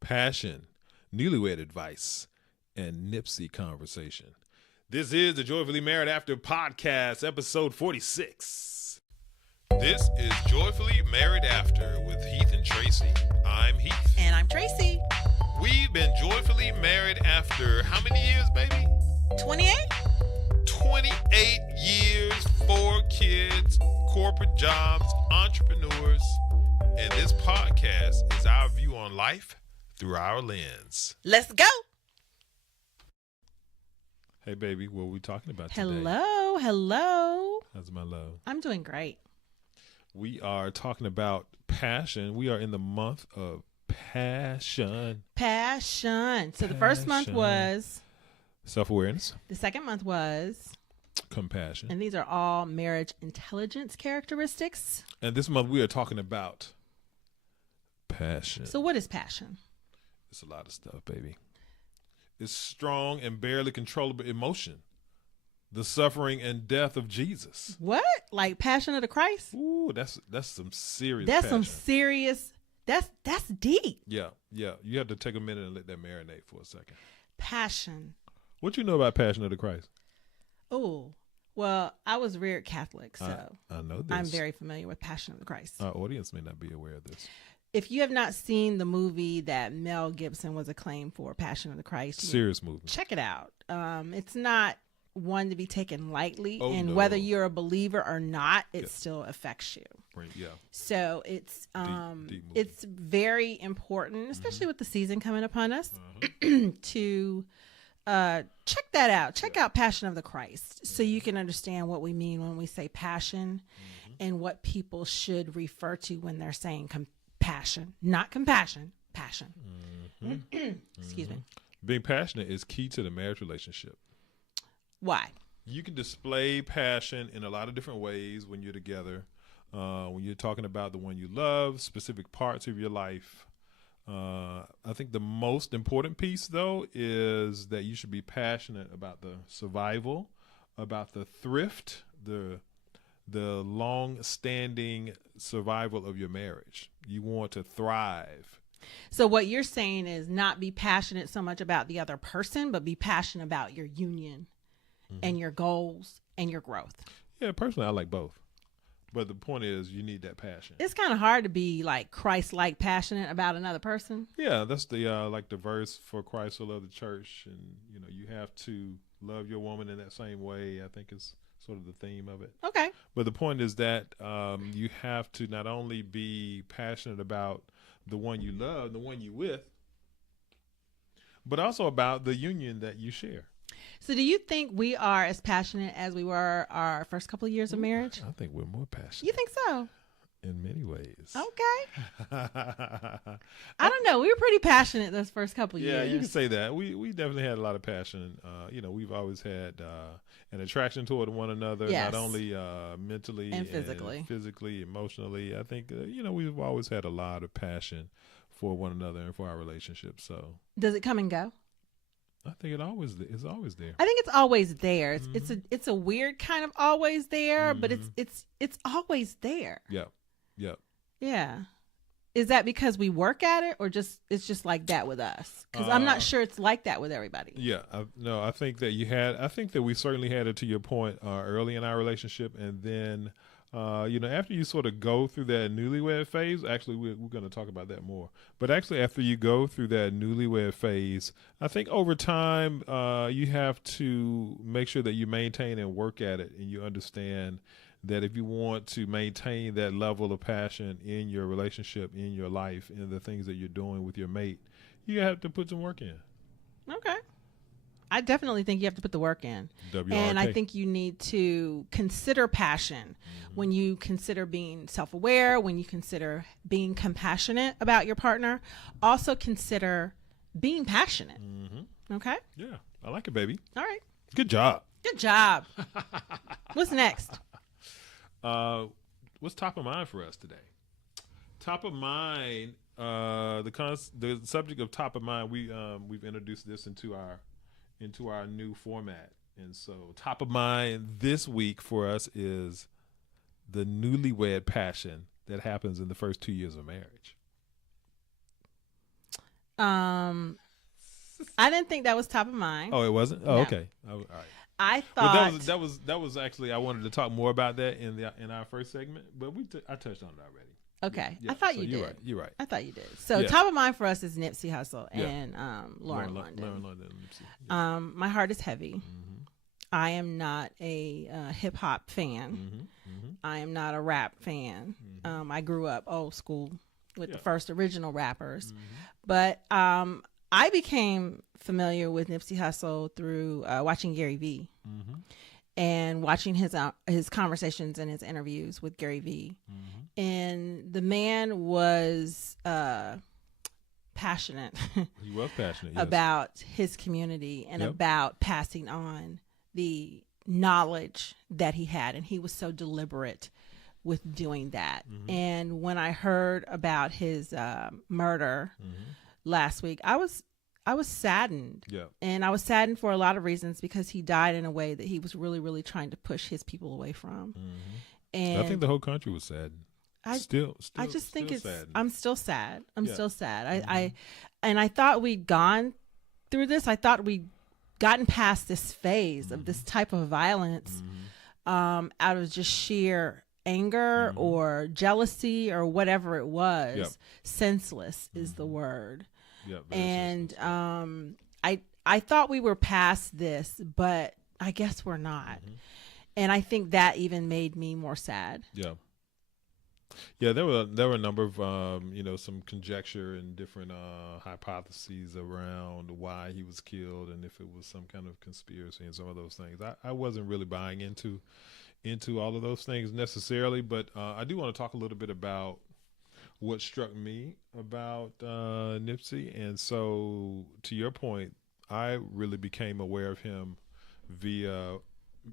passion, newlywed advice, and Nipsey conversation. This is the Joyfully Married After podcast, episode 46. This is Joyfully Married After with Heath and Tracy. I'm Heath. And I'm Tracy. We've been joyfully married after how many years, baby? 28? 28 years, 4 kids, corporate jobs, entrepreneurs, and this podcast is our view on life through our lens. Let's go. Hey, baby, what are we talking about today? Hello. How's my love? I'm doing great. We are talking about passion. We are in the month of passion. So the first month was Self-awareness. The second month was Compassion. And these are all marriage intelligence characteristics. And this month we are talking about passion. So what is passion? It's a lot of stuff, baby. It's strong and barely controllable emotion. The suffering and death of Jesus. What? Like Passion of the Christ? Ooh, that's some serious That's passion. some serious, that's deep. Yeah. You have to take a minute and let that marinate for a second. Passion. What you know about Passion of the Christ? Oh, well, I was reared Catholic, so I know this. I'm very familiar with Passion of the Christ. Our audience may not be aware of this. If you have not seen the movie that Mel Gibson was acclaimed for, Passion of the Christ, Serious movie. check it out. It's not one to be taken lightly, and no. whether you're a believer or not, it still affects you. Right, yeah. So it's Deep movie. it's very important, especially with the season coming upon us, to check that out. Check out Passion of the Christ, so you can understand what we mean when we say passion, and what people should refer to when they're saying compassion, not compassion, passion. Excuse me. Being passionate is key to the marriage relationship. Why? You can display passion in a lot of different ways when you're together. When you're talking about the one you love, specific parts of your life. I think the most important piece, though, is that you should be passionate about the survival, about the thrift, the long-standing survival of your marriage. You want to thrive. So what you're saying is not be passionate so much about the other person, but be passionate about your union and your goals and your growth. Yeah, personally, I like both. But the point is, you need that passion. It's kind of hard to be like Christ-like passionate about another person. Yeah, that's the like the verse for Christ so loved the church, and you have to love your woman in that same way. I think is sort of the theme of it. Okay. But the point is that you have to not only be passionate about the one you love, the one you with, but also about the union that you share. So do you think we are as passionate as we were our first couple of years of marriage? I think we're more passionate. You think so? In many ways. Okay. I don't know. We were pretty passionate those first couple of years. Yeah, you can say that. We definitely had a lot of passion. We've always had an attraction toward one another, Yes. not only mentally And physically. physically, emotionally. I think we've always had a lot of passion for one another and for our relationship. So Does it come and go? I think it's always there. I think it's always there. It's a weird kind of always there, but it's always there. Yeah. Yeah. Is that because we work at it, or it's just like that with us? Because I'm not sure it's like that with everybody. Yeah. I think that we certainly had it, to your point, early in our relationship, and then after you sort of go through that newlywed phase, actually we're going to talk about that more, but actually after you go through that newlywed phase, I think over time you have to make sure that you maintain and work at it, and you understand that if you want to maintain that level of passion in your relationship, in your life, in the things that you're doing with your mate, you have to put some work in. Okay. I definitely think you have to put the work in. WRK. And I think you need to consider passion when you consider being self-aware, when you consider being compassionate about your partner. Also consider being passionate. Okay? Yeah, I like it, baby. All right. Good job. Good job. What's next? What's top of mind for us today? Top of mind, the subject of top of mind. We've introduced this into our new format, and so top of mind this week for us is the newlywed passion that happens in the first 2 years of marriage. I didn't think that was top of mind. Oh, it wasn't. Oh, No. okay. All right. I thought That was actually I wanted to talk more about that in our first segment, but I touched on it already. okay. Yeah, I thought so you you're did. Right. You're right. I thought you did. So Yeah. top of mind for us is Nipsey Hussle Yeah. and Lauren London. Lauren London. Nipsey. Yeah. My heart is heavy. Mm-hmm. I am not a hip hop fan. Mm-hmm. Mm-hmm. I am not a rap fan. Mm-hmm. I grew up old school with Yeah. the first original rappers, Mm-hmm. but I became familiar with Nipsey Hussle through watching Gary Vee Mm-hmm. and watching his conversations and his interviews with Gary Vee. Mm-hmm. And the man was passionate He was passionate, yes. about his community and Yep. about passing on the knowledge that he had, and he was so deliberate with doing that. Mm-hmm. And when I heard about his murder Mm-hmm. last week, I was saddened. Yeah. And I was saddened for a lot of reasons, because he died in a way that he was really, really trying to push his people away from. Mm-hmm. And I think the whole country was sad. I just think it's saddened. I'm still sad. I'm Yeah. still sad. Mhm. I thought we'd gone through this. I thought we'd gotten past this phase of this type of violence Mhm. out of just sheer anger Mhm. or jealousy or whatever it was. Yep. Senseless is the Mhm. word. Yeah, very And sensitive. I thought we were past this, but I guess we're not. Mhm. And I think that even made me more sad. Yeah. Yeah, there were a number of some conjecture and different hypotheses around why he was killed and if it was some kind of conspiracy and some of those things. I wasn't really buying into all of those things necessarily, but I do want to talk a little bit about what struck me about Nipsey. And so, to your point, I really became aware of him via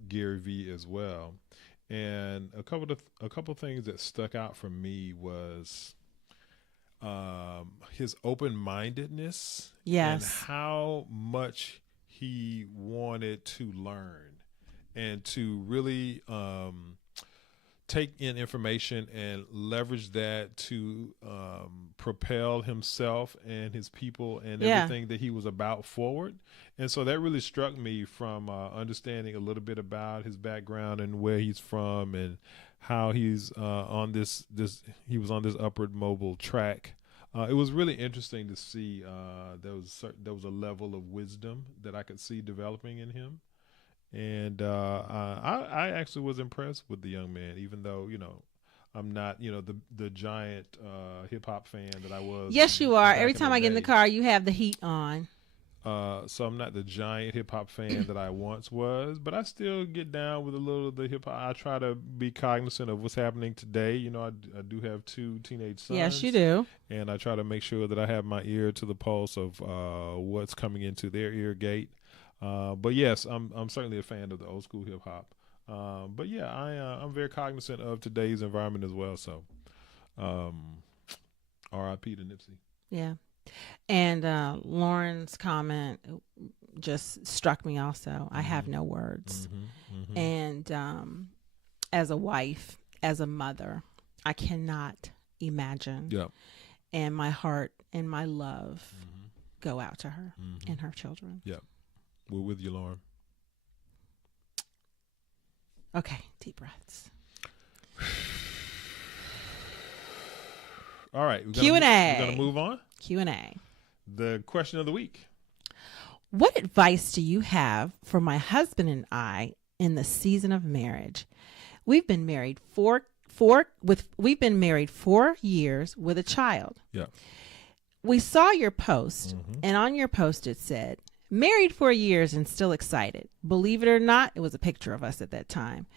Gary Vee as well. And a couple of things that stuck out for me was his open-mindedness, Yes. and how much he wanted to learn and to really take in information and leverage that to propel himself and his people and Yeah. everything that he was about forward. And so that really struck me from understanding a little bit about his background and where he's from and how he's on this he was on this upward mobile track. It was really interesting to see there was a level of wisdom that I could see developing in him. And I actually was impressed with the young man, even though, I'm not, the giant hip hop fan that I was. Yes, you are. back Every in time the I get in the day. car, you have the heat on. So I'm not the giant hip hop fan that I once was, but I still get down with a little of the hip hop. I try to be cognizant of what's happening today. I do have 2 teenage sons. Yes, you do. And I try to make sure that I have my ear to the pulse of what's coming into their ear gate. But yes, I'm certainly a fan of the old school hip hop. But yeah, I'm very cognizant of today's environment as well. So, R.I.P. to Nipsey. Yeah. And Lauren's comment just struck me also. I have no words. Mm-hmm, mm-hmm. And as a wife, as a mother, I cannot imagine. Yeah. And my heart and my love Mm-hmm. go out to her Mm-hmm. and her children. Yeah. We're with you, Lauren. Okay, deep breaths. All right. Q&A. We're going to move on. Q&A. The question of the week. What advice do you have for my husband and I in the season of marriage? We've been married 4 years with a child. Yeah. We saw your post, Mhm. and on your post it said, "Married 4 years and still excited." Believe it or not, it was a picture of us at that time.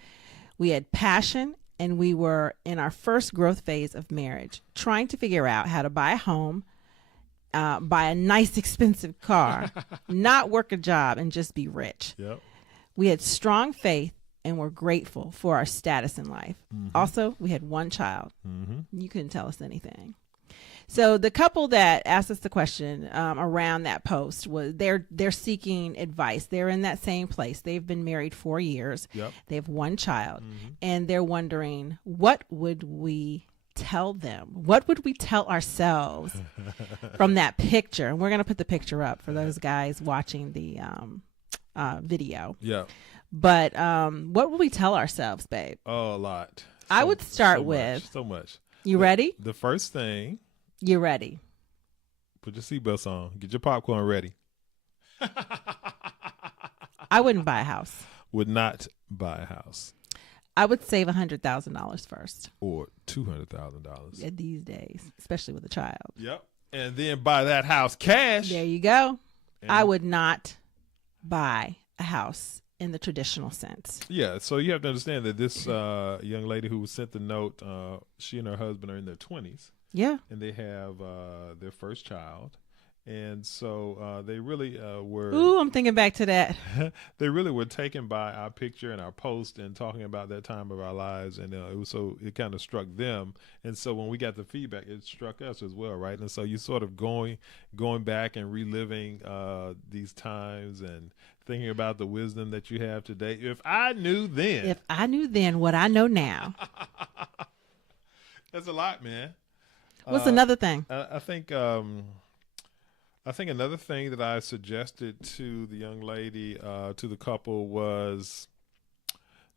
We had passion, and we were in our first growth phase of marriage, trying to figure out how to buy a home, buy a nice expensive car, not work a job, and just be rich. Yep. We had strong faith and were grateful for our status in life. Mhm. Also, we had one child. Mm-hmm. You couldn't tell us anything. So the couple that asked us the question around that post was they're seeking advice. They're in that same place. They've been married 4 years. Yep. They have one child, Mhm. and they're wondering, what would we tell them? What would we tell ourselves from that picture? And we're going to put the picture up for those guys watching the video. Yeah. But what would we tell ourselves, babe? Oh, a lot. I would start so with. Much, so much. You ready? The first thing. You ready? Put your seatbelts on. Get your popcorn ready. I wouldn't buy a house. Would not buy a house. I would save $100,000 first. Or $200,000. These days, especially with a child. Yep. And then buy that house cash. There you go. And I would not buy a house in the traditional sense. Yeah. So you have to understand that this young lady who sent the note, she and her husband are in their 20s. Yeah. And they have their first child. And so they really were. Ooh, I'm thinking back to that. They really were taken by our picture and our post and talking about that time of our lives. And it kind of struck them. And so when we got the feedback, it struck us as well, right? And so you sort of going back and reliving these times and thinking about the wisdom that you have today. If I knew then what I know now. That's a lot, man. What's another thing? I think another thing that I suggested to the young lady, to the couple, was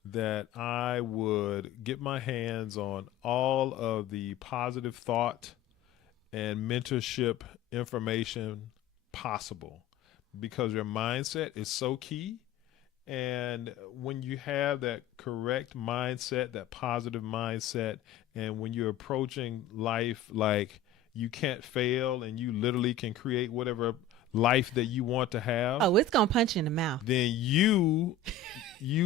that I would get my hands on all of the positive thought and mentorship information possible, because your mindset is so key. And when you have that correct mindset, that positive mindset, and when you're approaching life like you can't fail and you literally can create whatever life that you want to have. Oh, it's going to punch you in the mouth. Then you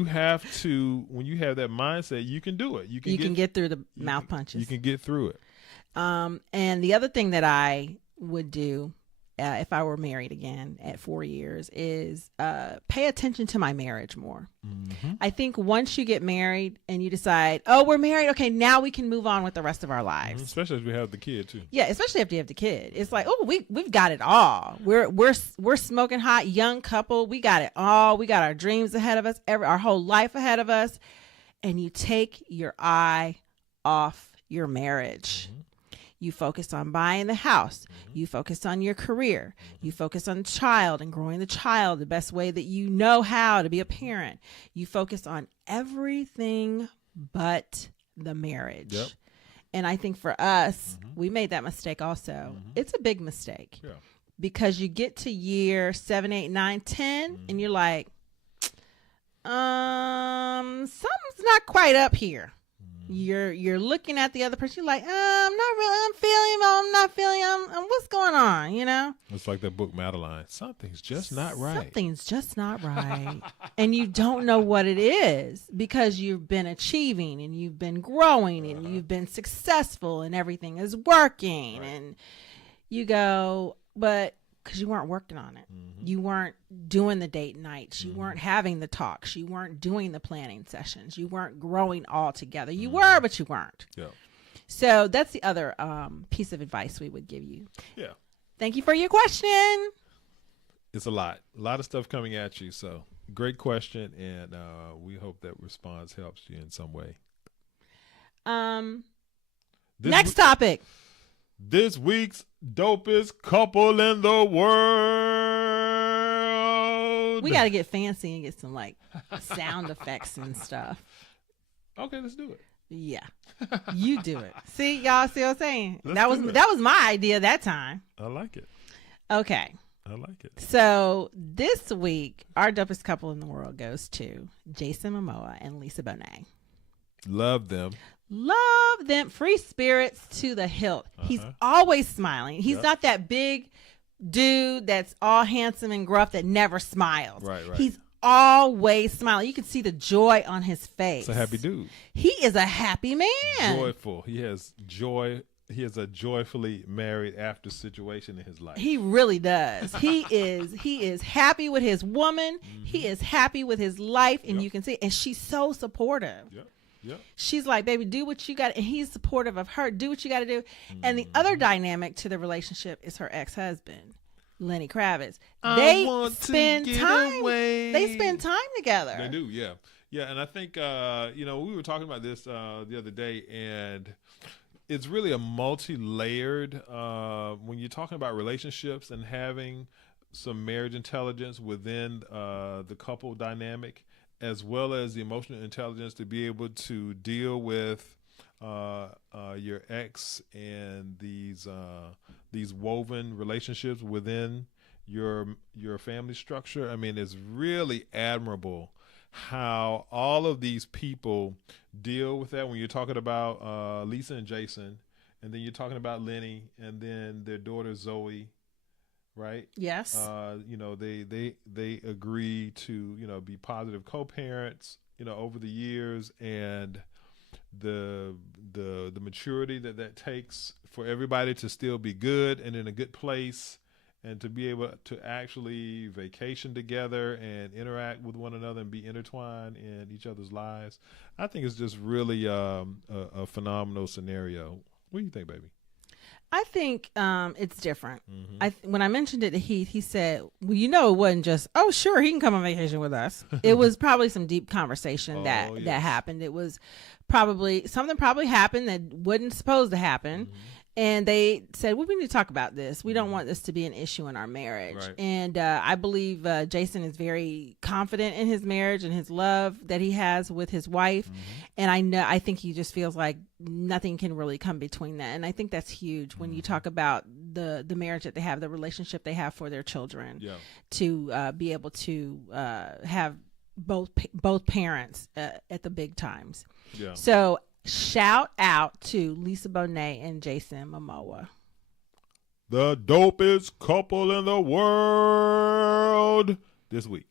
have to, when you have that mindset, you can do it. You can get through the mouth punches. You can get through it. And the other thing that I would do if I were married again at 4 years is pay attention to my marriage more. Mm-hmm. I think once you get married and you decide, oh, we're married, okay, now we can move on with the rest of our lives. Mm-hmm. Especially if we have the kid too. Yeah, especially after you have the kid. It's like, oh, we've got it all. We're smoking hot, young couple. We got it all. We got our dreams ahead of us, our whole life ahead of us. And you take your eye off your marriage. Mm-hmm. You focus on buying the house. Mm-hmm. You focus on your career. Mm-hmm. You focus on the child and growing the child the best way that you know how to be a parent. You focus on everything but the marriage. Yep. And I think for us, mm-hmm. we made that mistake also. Mm-hmm. It's a big mistake. Yeah. Because you get to year 7, 8, 9, 10, mm-hmm. and you're like, something's not quite up here. You're looking at the other person. You're like, I'm not feeling. What's going on? You know. It's like that book Madeline. Something's just not right. Something's just not right, and you don't know what it is because you've been achieving and you've been growing and you've been successful and everything is working, right. And you go, but because you weren't working on it, mm-hmm. you weren't doing the date nights, you mm-hmm. weren't having the talks, you weren't doing the planning sessions, you weren't growing all together. You mm-hmm. were, but you weren't. Yeah. So that's the other piece of advice we would give you. Yeah. Thank you for your question. It's a lot of stuff coming at you. So great question, and we hope that response helps you in some way. Next topic. This week's dopest couple in the world. We got to get fancy and get some like sound effects and stuff. Okay, let's do it. Yeah, you do it. See, y'all see what I'm saying? That was my idea that time. I like it. Okay. I like it. So this week, our dopest couple in the world goes to Jason Momoa and Lisa Bonet. Love them. Love them. Free spirits to the hilt. Uh-huh. He's always smiling. He's not that big dude that's all handsome and gruff that never smiles. Right. He's always smiling. You can see the joy on his face. It's a happy dude. He is a happy man. Joyful. He has joy. He has a joyfully married after situation in his life. He really does. He is happy with his woman. Mm-hmm. He is happy with his life, and you can see, and she's so supportive. Yep. Yep. She's like, baby, do what you got. And he's supportive of her. Do what you got to do. Mm-hmm. And the other dynamic to the relationship is her ex-husband, Lenny Kravitz. They spend time together. They do, yeah. Yeah, and I think, we were talking about this the other day, and it's really a multi-layered when you're talking about relationships and having some marriage intelligence within the couple dynamic, as well as the emotional intelligence to be able to deal with your ex and these woven relationships within your family structure. I mean, it's really admirable how all of these people deal with that. When you're talking about Lisa and Jason, and then you're talking about Lenny, and then their daughter Zoe, right? Yes. They agree to be positive co-parents over the years, and the maturity that takes for everybody to still be good and in a good place, and to be able to actually vacation together and interact with one another and be intertwined in each other's lives. I think it's just really a phenomenal scenario. What do you think, baby? I think it's different. Mm-hmm. When I mentioned it to Heath, he said, well, it wasn't just, oh, sure, he can come on vacation with us. It was probably some deep conversation that happened. It was something happened that wasn't supposed to happen. Mm-hmm. And they said, well, we need to talk about this. We don't want this to be an issue in our marriage. Right. And I believe Jason is very confident in his marriage and his love that he has with his wife. Mm-hmm. And I think he just feels like nothing can really come between that. And I think that's huge when you talk about the marriage that they have, the relationship they have for their children, to be able to have both parents at the big times. Yeah. So shout out to Lisa Bonet and Jason Momoa. The dopest couple in the world this week.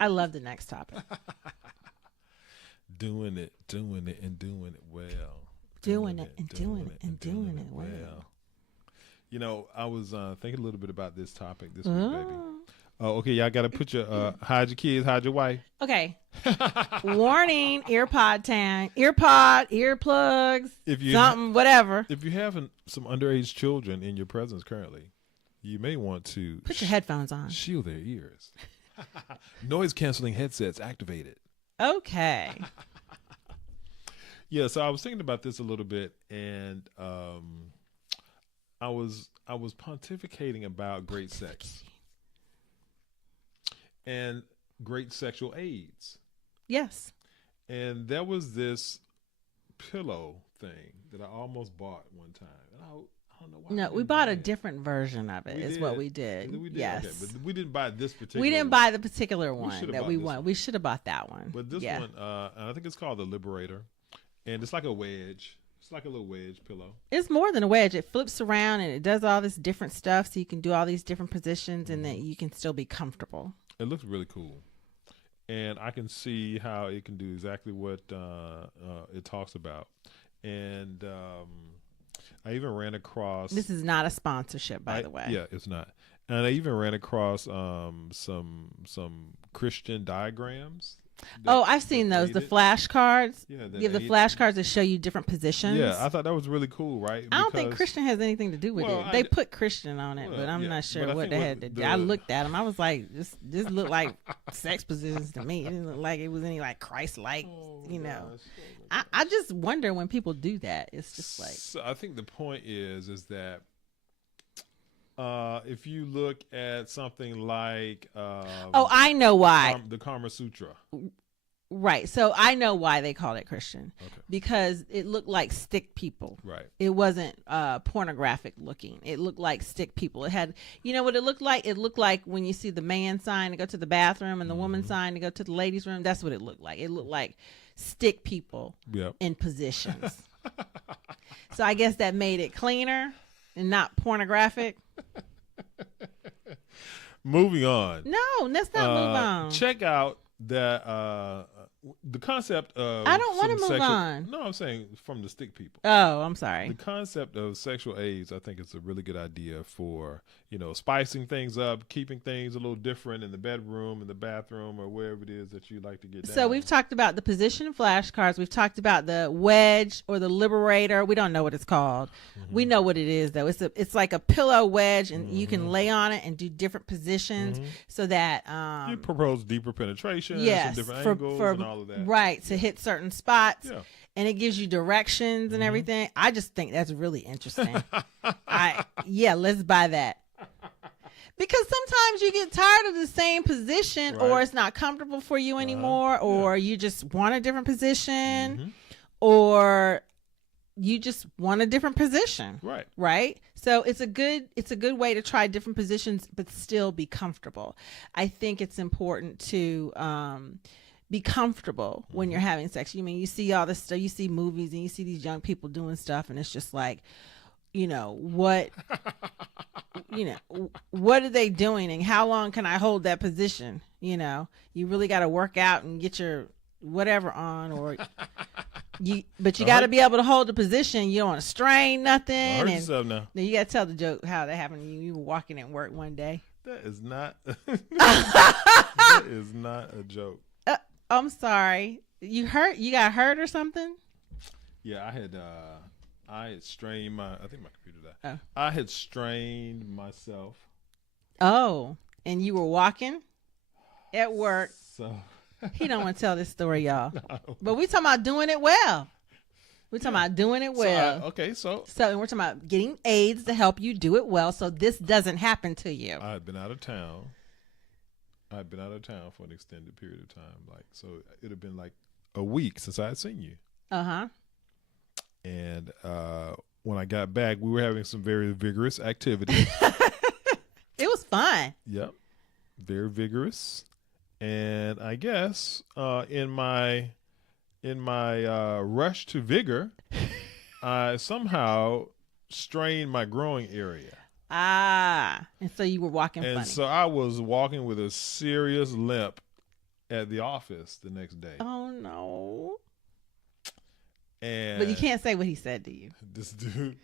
I love the next topic. Doing it well. Doing it well. I was thinking a little bit about this topic this week, baby. Oh, okay. Y'all got to put your hide your kids, hide your wife. Okay. Warning: earplugs, whatever. If you're having some underage children in your presence currently, you may want to put your headphones on. Shield their ears. Noise canceling headsets activated. Okay. Yeah. So I was thinking about this a little bit, and I was pontificating about great sex. And great sexual aids. Yes. And there was this pillow thing that I almost bought one time. And I don't know why. No, we bought a different version of it. What we did. Yes. Okay, but we didn't buy this particular one. We didn't buy the particular one that we want. We should have bought that one. But this one, I think it's called the Liberator. And it's like a wedge. It's like a little wedge pillow. It's more than a wedge. It flips around and it does all this different stuff, so you can do all these different positions and that you can still be comfortable. It looks really cool. And I can see how it can do exactly what it talks about. And I even ran across... This is not a sponsorship, by the way. Yeah, it's not. And I even ran across some Christian diagrams. I've seen those. The flashcards. Yeah, the flashcards that show you different positions. Yeah, I thought that was really cool, right? I don't think Christian has anything to do with it. They put Christian on it, but I'm not sure what they had to do. I looked at them. I was like, this looked like sex positions to me. It didn't look like it was any like Christ-like, I just wonder when people do that. It's just like... So I think the point is that if you look at something like I know why. The Kama Sutra. Right. So I know why they called it Christian. Okay. Because it looked like stick people. Right. It wasn't pornographic looking. It looked like stick people. It had, what it looked like? It looked like when you see the man sign to go to the bathroom and the woman sign to go to the ladies' room. That's what it looked like. It looked like stick people in positions. So I guess that made it cleaner and not pornographic. Moving on. No, let's not move on. Check out that the concept of... I don't want to move on. No, I'm saying from the stick people. Oh, I'm sorry. The concept of sexual aids, I think it's a really good idea for, spicing things up, keeping things a little different in the bedroom, in the bathroom, or wherever it is that you like to get down. So we've talked about the position flashcards. We've talked about the wedge or the Liberator. We don't know what it's called. Mm-hmm. We know what it is, though. It's like a pillow wedge, and you can lay on it and do different positions so that... you propose deeper penetration, yes, some different angles, all of that. Right, to hit certain spots. Yeah. And it gives you directions and everything. I just think that's really interesting. Let's buy that. Because sometimes you get tired of the same position, or it's not comfortable for you anymore, or you just want a different position, or you just want a different position. Right. So it's a good way to try different positions, but still be comfortable. I think it's important to be comfortable when you're having sex. You mean, you see all this stuff, you see movies and you see these young people doing stuff, and it's just like, what are they doing, and how long can I hold that position? You really got to work out and get your whatever on, or you got to be able to hold the position. You don't want to strain nothing. Hurt yourself now. You got to tell the joke how that happened to you. You were walking at work one day. That is not that is not a joke. I'm sorry. You got hurt or something? Yeah, I had strained I think my computer died. Oh. I had strained myself. Oh, and you were walking at work. So He don't want to tell this story, y'all. No. But we talking about doing it well. We're talking about doing it well. So and we're talking about getting aids to help you do it well, so this doesn't happen to you. I had been out of town. For an extended period of time. So it had been like a week since I had seen you. Uh-huh. And when I got back, we were having some very vigorous activity. It was fun. Yep. Very vigorous. And I guess in my rush to vigor, I somehow strained my groin area. And so you were walking funny. And so I was walking with a serious limp at the office the next day. Oh, no. And but you can't say what he said to you. This dude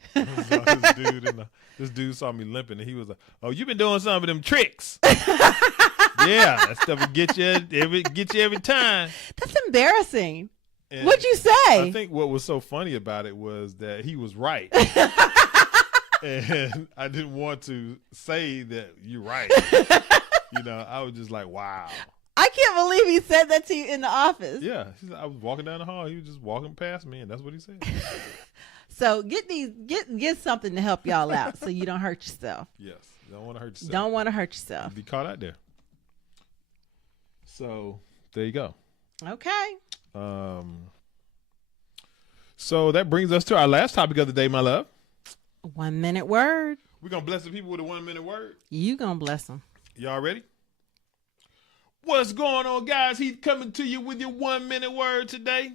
saw me limping, and he was like, "Oh, you've been doing some of them tricks." Yeah, that stuff will get you every time. That's embarrassing. And what'd you say? I think what was so funny about it was that he was right. And I didn't want to say that you're right. I was just like, wow. I can't believe he said that to you in the office. Yeah. I was walking down the hall. He was just walking past me, and that's what he said. So get something to help y'all out so you don't hurt yourself. Yes. Don't want to hurt yourself. Don't want to hurt yourself. Be caught out there. So there you go. Okay. So that brings us to our last topic of the day, my love. 1 minute word. We're going to bless the people with a 1 minute word. You going to bless them. Y'all ready? What's going on, guys? He's coming to you with your 1 minute word today.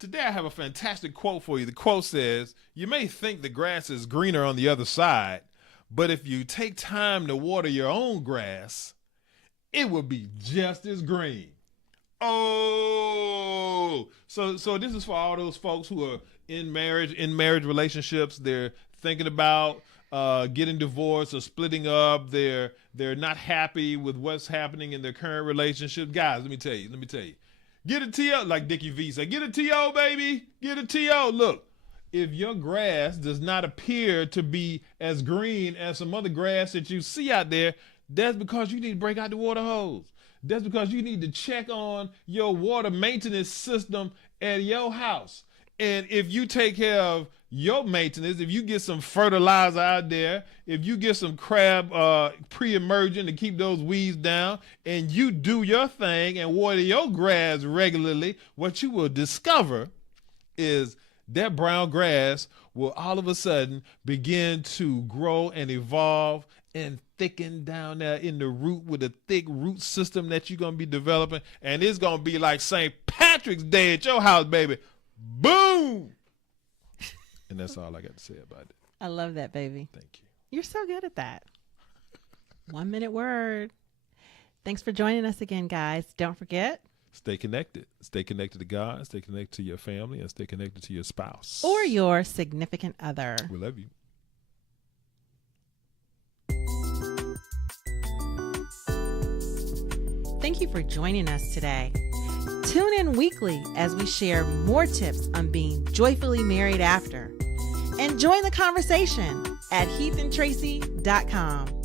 Today I have a fantastic quote for you. The quote says, "You may think the grass is greener on the other side, but if you take time to water your own grass, it will be just as green." Oh, so this is for all those folks who are in marriage relationships. They're thinking about getting divorced or splitting up. They're not happy with what's happening in their current relationship. Guys, let me tell you. Get a TO, like Dickie V said. Get a TO, baby. Get a TO. Look, if your grass does not appear to be as green as some other grass that you see out there, that's because you need to break out the water hose. That's because you need to check on your water maintenance system at your house. And if you take care of your maintenance, if you get some fertilizer out there, if you get some crab pre-emergent to keep those weeds down, and you do your thing and water your grass regularly, what you will discover is that brown grass will all of a sudden begin to grow and evolve and thicken down there in the root with a thick root system that you're going to be developing. And it's going to be like St. Patrick's Day at your house, baby. Boom! And that's all I got to say about it. I love that, baby. Thank you. You're so good at that. 1 minute word. Thanks for joining us again, guys. Don't forget. Stay connected. Stay connected to God. Stay connected to your family. And stay connected to your spouse. Or your significant other. We love you. Thank you for joining us today. Tune in weekly as we share more tips on being joyfully married after. And join the conversation at heathandtracy.com.